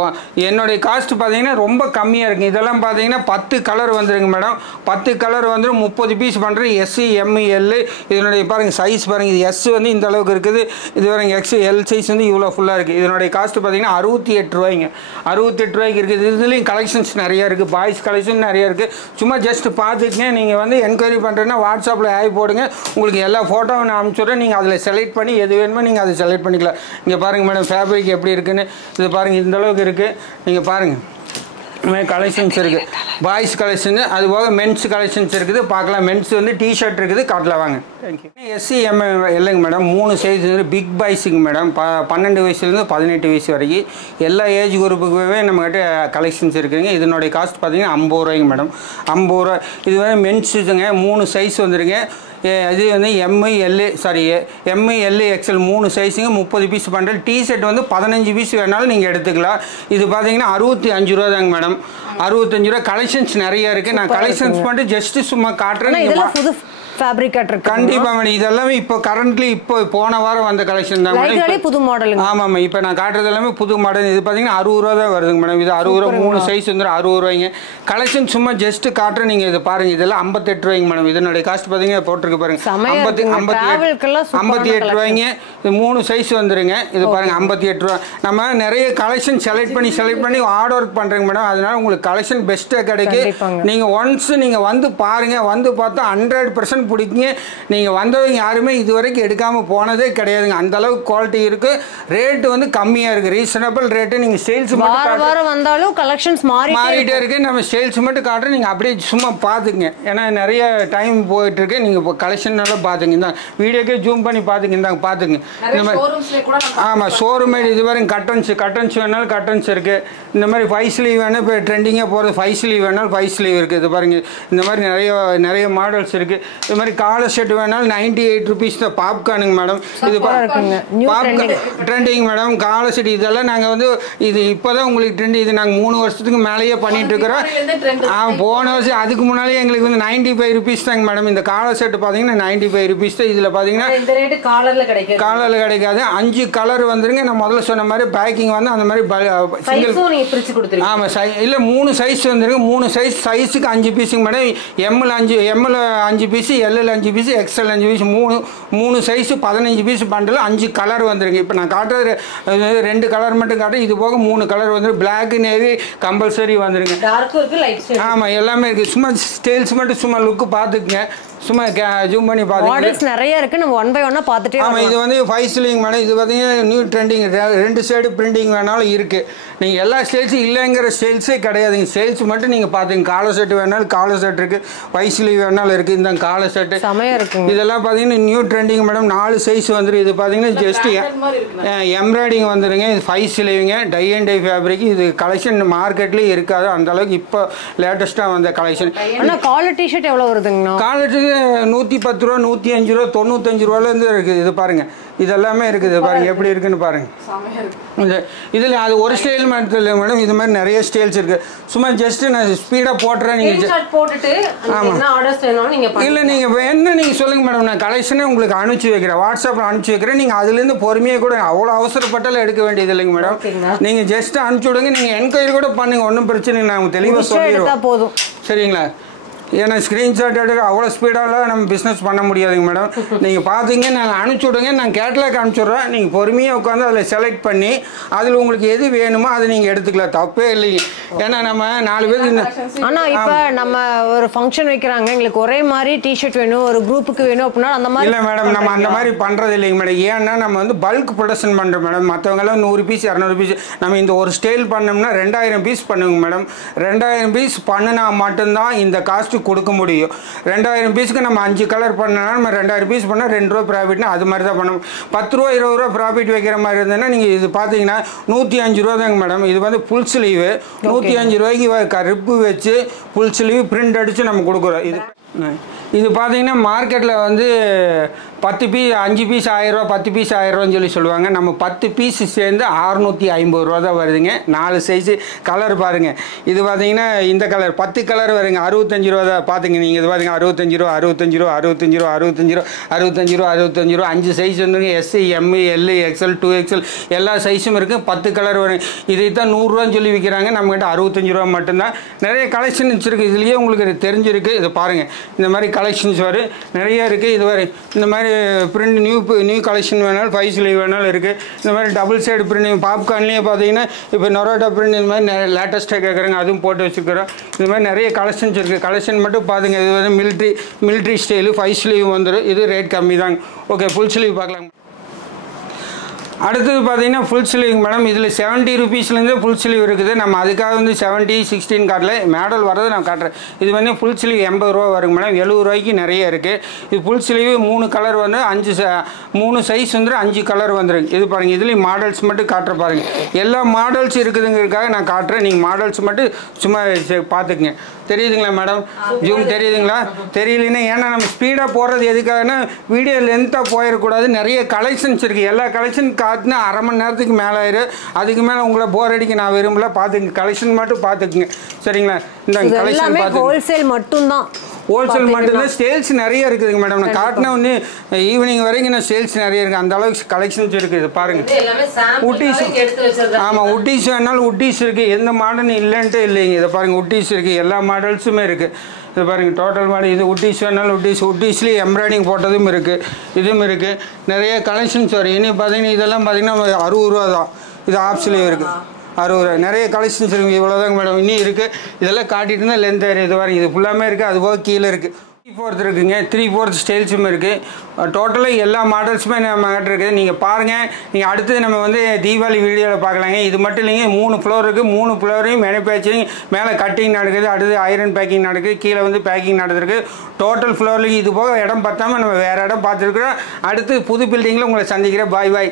என்னுடைய காஸ்ட் பார்த்தீங்கன்னா ரொம்ப கம்மியாக இருக்குது. இதெல்லாம் பார்த்தீங்கன்னா 10 கலர் வந்துருங்க மேடம். 10 கலர் வந்துடும். 30 பீஸ் பண்ணுறேன். S, M, L. இதனுடைய பாருங்கள் சைஸ் பாருங்கள். இது S வந்து இந்த அளவுக்கு இருக்குது. இது பாருங்கள் X, L சைஸ் வந்து இவ்வளோ ஃபுல்லாக இருக்குது. இதனுடைய காஸ்ட் பார்த்தீங்கன்னா 68 ரூபாய்ங்க. 68 ரூபாய்க்கு இருக்குது. இதுலேயும் கலெக்ஷன்ஸ் நிறையா இருக்குது. பாய்ஸ் கலெக்ஷன் நிறையா இருக்குது. சும்மா ஜஸ்ட் பார்த்துக்கங்க. நீங்கள் வந்து என்கொயரி பண்ணுறேன்னா வாட்ஸ்அப்பில் ஆகி போடுங்க. உங்களுக்கு எல்லா ஃபோட்டோவும் நான் அனுப்பிச்சுட்றேன். நீங்கள் அதில் செலக்ட் பண்ணி எது வேணுமோ நீங்கள் அதை செலக்ட் பண்ணிக்கலாம். இங்கே பாருங்கள் மேடம் ஃபேப்ரிக் எப்படி இருக்குன்னு. இது பாருங்கள் இந்த அளவுக்கு இருக்குது. நீங்கள் பாருங்கள் கலெக்ஷன்ஸ் இருக்குது. பாய்ஸ் கலெக்ஷன் அது போக மென்ஸ் கலெக்ஷன்ஸ் இருக்குது. பார்க்கலாம். மென்ஸ் வந்து டிஷர்ட் இருக்குது. காட்டில் வாங்க. தேங்க்யூ. SC, M இல்லைங்க மேடம். 3 சைஸ் வந்து பிக் பாய்ஸுங்க மேடம். 12 வயசுலேருந்து 18 வயசு வரைக்கும் எல்லா ஏஜ் குரூப்புக்குமே நம்மகிட்ட கலெக்ஷன்ஸ் இருக்குதுங்க. இதனுடைய காஸ்ட் பார்த்தீங்கன்னா 50 ரூபாய்ங்க மேடம். 50 ரூபா. இது வந்து மென்ஸுங்க. 3 சைஸ் வந்துருங்க. இது வந்து எம்ஐ எக்ஸ்எல் 3 சைஸுங்க 30 பீஸ் பண்டல். டிஷர்ட் வந்து 15 பீஸ் வேணாலும் நீங்கள் எடுத்துக்கலாம். இது பார்த்தீங்கன்னா 65 ரூபா தாங்க மேடம். 65 ரூபா. கலெக்ஷன்ஸ் நிறைய இருக்குது. நான் கலெக்ஷன்ஸ் மட்டும் ஜஸ்ட் சும்மா காட்டுறேன். ஃபேப்ரிக் இருக்கு. கண்டிப்பா மேடம். இதெல்லாமே இப்போ கரண்ட்லி இப்போ போன வாரம் வந்த கலெக்ஷன் தான் மேடம். புது மாடல். ஆமாம். இப்போ நான் காட்டுறது எல்லாமே புது மாடல். இது பார்த்தீங்கன்னா 60 ரூபா தான் வருதுங்க மேடம். இது 60 ரூபா. 3 சைஸ் வந்து 60 ரூபாய்ங்க. கலெக்ஷன் சும்மா ஜஸ்ட் காட்டுறேன். நீங்கள் இது பாருங்க. இதெல்லாம் 58 ரூபாய்ங்க மேடம். இதனுடைய காஸ்ட் பார்த்தீங்கன்னா போட்டிருக்கு பாருங்க. 58 ரூபாய்ங்க. இது 3 சைஸ் வந்துருங்க. இது பாருங்க 58 ரூபா. நம்ம நிறைய கலெக்ஷன் செலக்ட் பண்ணி ஹார்ட் ஒர்க் பண்ணுறேங்க மேடம். அதனால உங்களுக்கு கலெக்ஷன் பெஸ்ட்டாக கிடைக்கும். நீங்கள் ஒன்ஸ் நீங்கள் வந்து பாருங்க. வந்து பார்த்தா 100% பிடிக்குங்க. நீங்கள் வந்தவங்க யாருமே இது வரைக்கும் எடுக்காமல் போனதே கிடையாதுங்க. அந்த அளவுக்கு குவாலிட்டி இருக்குது. ரேட்டு வந்து கம்மியாக இருக்குது. Reasonable rate. நீங்கள் சேல்ஸ் மட்டும் வந்தாலும் கலெக்ஷன்ஸ் மாறிட்டே இருக்குது. நம்ம சேல்ஸ் மட்டும் காட்டுறோம். நீங்கள் அப்படியே சும்மா பார்த்துக்குங்க. ஏன்னா நிறைய டைம் போயிட்டுருக்கு. நீங்கள் இப்போ கலெக்ஷன் நல்லா பார்த்துங்க. இந்த வீடியோக்கே ஜூம் பண்ணி பார்த்துங்க. இந்தாங்க பார்த்துங்க. இந்த மாதிரி ஆமாம் ஷோரூம் இது வரைக்கும் கட்டன்ஸ் வேணாலும் கட்டன்ஸ் இருக்குது. இந்த மாதிரி 5 ஸ்லீவ் வேணும். இப்போ ட்ரெண்டிங்காக போகிறது 5 ஸ்லீவ் வேணாலும் 5 ஸ்லீவ் இருக்குது. இது பாருங்கள். இந்த மாதிரி நிறைய மாடல்ஸ் இருக்குது. இது மாதிரி காலர் ஷர்ட் வேணாலும் 98 ருபீஸ் தான். பாப்கார்னுங்க மேடம். இது ட்ரெண்டிங் மேடம். காலர் ஷர்ட் இதெல்லாம் நாங்கள் வந்து இது இப்போதான் உங்களுக்கு ட்ரெண்ட். இது நாங்கள் 3 வருஷத்துக்கு மேலேயே பண்ணிட்டு இருக்கிறோம். போன வருஷம் அதுக்கு முன்னாலே எங்களுக்கு வந்து 95 ருபீஸ் தாங்க மேடம். இந்த காலர் ஷர்ட் பார்த்தீங்கன்னா 95 ருபீஸ் தான். இதில் பார்த்தீங்கன்னா காலரில் கிடைக்காது. 5 கலர் வந்துருங்க. நான் முதல்ல சொன்ன மாதிரி பேக்கிங் வந்து அந்த மாதிரி சிங்கிள். ஆமாம். இல்லை 3 சைஸ் வந்துருங்க. 3 சைஸுக்கு 5 பீஸுங்க madam. ML 5 piece, LL 5 piece, XL 5 piece, 3 size 15 piece bundle 5 colour வந்துருங்க. இப்போ நான் காட்டுறது 2 கலர் மட்டும் காட்டுறேன். இது போக 3 கலர் வந்துடும். பிளாக் நேவி கம்பல்சரி வந்துருங்க. ஆமாம் எல்லாமே இருக்குது. சும்மா ஸ்டைல்ஸ் மட்டும் சும்மா லுக்கு பார்த்துக்குங்க. சும்மா ஜூம் பண்ணி பாருங்க. நிறைய இருக்கு. நம்ம 1 by 1 பார்த்துட்டே. ஆமாம். இது வந்து 5 ஸ்லீவ் மேடம். இது பார்த்தீங்கன்னா நியூ ட்ரெண்டிங். 2 சைடு பிரிண்டிங் வேணாலும் இருக்குது. நீங்கள் எல்லா ஸ்டைல்ஸும் இல்லைங்கிற ஸ்டைல்ஸே கிடையாதுங்க. ஸ்டைல்ஸ் மட்டும் நீங்கள் பார்த்துங்க. காலர் செட் வேணாலும் காலர் செட் இருக்குது. 5 ஸ்லீவ் வேணாலும் இருக்குது. இந்த காலர் செட்டு இதெல்லாம் பார்த்தீங்கன்னா நியூ ட்ரெண்டிங் மேடம். 4 சைஸ் வந்துடும். இது பார்த்தீங்கன்னா ஜஸ்ட் எம்ப்ராய்டிங் வந்துடுங்க. இது 5 ஸ்லீவுங்க. Tie and dye fabric. இது கலெக்ஷன் மார்க்கெட்லேயே இருக்காது. அந்த அளவுக்கு இப்போ லேட்டஸ்ட்டாக வந்த கலெக்ஷன். காலர் டிஷர்ட் எவ்வளோ வருதுங்கண்ணா? காலர் 110 ரூபா, 105 ரூபா, 95 ரூபாலேருந்து இருக்குது. இது பாருங்கள். இதெல்லாமே இருக்குது. பாருங்கள் எப்படி இருக்குன்னு பாருங்கள். இதில் அது ஒரு ஸ்டைல் மட்டும் இல்லை மேடம். இது மாதிரி நிறைய ஸ்டைல்ஸ் இருக்குது. சும்மா ஜஸ்ட்டு நான் ஸ்பீடாக போட்டுறேன். நீங்கள் போட்டுட்டு இல்லை நீங்கள் என்ன நீங்கள் சொல்லுங்கள் மேடம். நான் கலெக்ஷனே உங்களுக்கு அனுப்பிச்சி வைக்கிறேன். வாட்ஸ்அப்பில் அனுப்பிச்சி வைக்கிறேன். நீங்கள் அதுலேருந்து பொறுமையாக கூட அவ்வளோ அவசரப்பட்டாலும் எடுக்க வேண்டியது இல்லைங்க மேடம். நீங்கள் ஜஸ்ட் அனுப்பிச்சி விடுங்க. நீங்கள் என்கொயரி கூட பண்ணுங்கள். ஒன்றும் பிரச்சனை இல்லை. நாங்கள் தெளிவாக சொல்லிடுவோம். போதும். சரிங்களா? ஏன்னா ஸ்க்ரீன்ஷாட் எடுக்க அவ்வளோ ஸ்பீடாலாம் நம்ம பிஸ்னஸ் பண்ண முடியாதுங்க மேடம். நீங்கள் பார்த்தீங்க நாங்கள் அனுப்பிச்சி விடுங்க. நான் கேட்லாக் அனுப்பிச்சுட்றேன். நீங்கள் பொறுமையாக உட்காந்து அதில் செலக்ட் பண்ணி அதில் உங்களுக்கு எது வேணுமோ அதை நீங்கள் எடுத்துக்கலாம். தப்பே இல்லைங்க. ஏன்னா நம்ம 4 பேர். ஆனால் இப்போ நம்ம ஒரு ஃபங்க்ஷன் வைக்கிறாங்க. எங்களுக்கு ஒரே மாதிரி டிஷர்ட் வேணும், ஒரு குரூப்புக்கு வேணும் அப்படின்னா அந்த மாதிரி இல்லை மேடம். நம்ம அந்த மாதிரி பண்ணுறது இல்லைங்க மேடம். ஏன்னா நம்ம வந்து பல்க் ப்ரொடக்ஷன் பண்ணுறோம் மேடம். மற்றவங்கெல்லாம் 100 பீஸ் 200 பீஸ். நம்ம இந்த ஒரு ஸ்டைல் பண்ணோம்னா 2000 பீஸ் பண்ணுவோங்க மேடம். 2000 பீஸ் பண்ணினா மட்டும்தான் இந்த காஸ்ட்டு கொடுக்க முடியும். 2000 பீஸுக்கு நம்ம 5 கலர் பண்ணனா நம்ம 2000 பீஸ் பண்ணால் 2 ரூபா ப்ராஃபிட்னா அது மாதிரி தான் பண்ணணும். 10 ரூபா 20 ரூபா ப்ராஃபிட் வைக்கிற மாதிரி இருந்ததுன்னா நீங்கள் இது பார்த்தீங்கன்னா 105 ரூபா தாங்க மேடம். இது வந்து ஃபுல் ஸ்லீவு 105 ரூபாய்க்கு கருப்பு வச்சு ஃபுல் ஸ்லீவ் பிரிண்ட் அடித்து நம்ம கொடுக்குறோம். இது பார்த்தீங்கன்னா மார்க்கெட்டில் வந்து 10 பீஸ் 5 பீஸ் 1000 ரூபா, 10 பீஸ் 1000 ரூபான்னு சொல்லி சொல்லுவாங்க. நம்ம 10 பீஸ் சேர்ந்து 650 ரூபா தான் வருதுங்க. 4 சைஸு கலர் பாருங்கள். இது பார்த்தீங்கன்னா இந்த கலர் 10 கலர் வருங்க. 65 ரூபா தான். பார்த்துங்க நீங்கள். இது பார்த்தீங்கன்னா 65 ரூபா, 65 ரூபா, 65 ரூபா, 65 ரூபா, 65 ரூபா, 65 ரூபா. 5 சைஸ் வந்துருங்க. S, M, L, XL, 2XL எல்லா சைஸும் இருக்குது. 10 கலர் வரும். இதை தான் 100 ரூபான்னு சொல்லி விற்கிறாங்க. நம்மகிட்ட 65 ரூபா மட்டும்தான். நிறைய கலெக்ஷன்ஸ் இருக்குது. இதுலேயே உங்களுக்கு தெரிஞ்சிருக்கு. இது பாருங்கள். இந்த மாதிரி கலெக்ஷன்ஸ் வரும் நிறைய இருக்குது. இது வரை இந்த மாதிரி பிரிண்ட் நியூ கலெக்ஷன் வேணாலும் 5 ஸ்லீவ் வேணாலும் இருக்குது. இந்த மாதிரி டபுள் சைடு பிரிண்ட் பாப்கார்ன்லேயே பார்த்தீங்கன்னா இப்போ நொரோட்டா பிரிண்ட் இந்த மாதிரி நிறைய லேட்டஸ்ட்டாக கேட்குறாங்க. அதுவும் போட்டு வச்சுருக்கிறோம். இது மாதிரி நிறைய கலெக்ஷன்ஸ் இருக்குது. கலெக்ஷன் மட்டும் பார்த்துங்க. இது வந்து மிலிட்ரி ஸ்டைலு 5 ஸ்லீவ் வந்துடும். இது ரேட் கம்மி தாங்க. ஓகே ஃபுல் ஸ்லீவ் பார்க்கலாம். அடுத்தது பார்த்தீங்கன்னா ஃபுல் ஸ்லீவ் மேடம். இதில் 70 ரூபீஸ்லேருந்து ஃபுல் ஸ்லீவ் இருக்குது. நம்ம அதுக்காக வந்து 70, 16 காட்டல, மாடல் வரது நான் காட்டுறேன். இது வந்து ஃபுல் ஸ்லீவ் 80 ரூபா வருங்க மேடம். 70 ரூபாய்க்கு நிறைய இருக்குது. இது ஃபுல் ஸ்லீவ் 3 கலர் வந்து 3 சைஸ் வந்து 5 கலர் வந்துருக்கு. இது பாருங்கள், இதுலேயும் மாடல்ஸ் மட்டும் காட்டுற பாருங்கள். எல்லா மாடல்ஸ் இருக்குதுங்கிறதுக்காக நான் காட்டுறேன். நீங்கள் மாடல்ஸ் மட்டும் சும்மா பார்த்துக்குங்க. தெரியுதுங்களா மேடம்? ஜூம் தெரியுதுங்களா? தெரியலன்னா ஏன்னா நம்ம ஸ்பீடாக போகிறது எதுக்காகனா வீடியோ லென்த்தாக போயிடக்கூடாது. நிறைய கலெக்ஷன்ஸ் இருக்குது. எல்லா கலெக்ஷன் காட்டினா அரை மணி நேரத்துக்கு மேலே ஆயிரும். அதுக்கு மேலே உங்களை போர் அடிக்க நான் விரும்பல. பார்த்துங்க, கலெக்ஷன் மட்டும் பார்த்துக்குங்க. சரிங்களா? இந்த கலெக்ஷன் பார்த்து ஹோல்சேல் மட்டும்தான். ஹோல்சேல் மட்டும்தான். சேல்ஸ் நிறைய இருக்குதுங்க மேடம். நான் காட்டினா வந்து ஈவினிங் வரைக்கும் நான் சேல்ஸ் நிறைய இருக்குது. அந்த அளவுக்கு கலெக்ஷன்ஸ் இருக்குது. பாருங்கள், உட்டீஸ். ஆமாம், உட்டீஸ் வேணாலும் உட்டீஸ் இருக்குது. எந்த மாடல் இல்லைன்ட்டு இல்லைங்க. இதை பாருங்கள், உட்டீஸ் இருக்குது. எல்லா மாடல்ஸுமே இருக்குது. இது பாருங்கள், டோட்டல் மாடல். இது உட்டீஸ் வேணாலும் உட்டீஸ்லேயே எம்ப்ராய்டிங் போட்டதும் இருக்குது. இதுவும் இருக்குது. நிறைய கலெக்ஷன்ஸ் வரும். இனி பார்த்தீங்கன்னா இதெல்லாம் பார்த்தீங்கன்னா 60 ரூபா தான். இது ஆப்ஸ்லேயும் இருக்குது. 60 ரூபா. நிறைய கலெக்ஷன்ஸ் இருக்குது. இவ்வளோதாங்க மேடம். இன்னும் இருக்குது. இதெல்லாம் காட்டிட்டு இருந்தால் லென்த் ஆயிரும். இது பாருங்கள், இது ஃபுல்லாமே இருக்குது. அதுபோக கீழே இருக்குது. 3/4 இருக்குங்க. 3/4 ஸ்டைல்ஸும் இருக்குது. டோட்டலாக எல்லா மாடல்ஸுமே நம்ம கிட்ட இருக்குது. நீங்கள் பாருங்கள். நீங்கள் அடுத்தது நம்ம வந்து தீபாவளி வீடியோவில் பார்க்கலாங்க. இது மட்டும் இல்லைங்க, 3 ஃப்ளோர் இருக்குது. 3 ஃப்ளோரையும் மேனுஃபேக்சரிங், மேலே கட்டிங் நடக்குது, அடுத்து ஐரன் பேக்கிங் நடக்குது, கீழே வந்து பேக்கிங் நடந்திருக்கு. டோட்டல் ஃப்ளோர்லேயும் இது போக இடம் பார்த்தாமல் நம்ம வேறு இடம் பார்த்துருக்குறோம். அடுத்து புது பில்டிங்கில் உங்களை சந்திக்கிறேன். பாய் பாய்.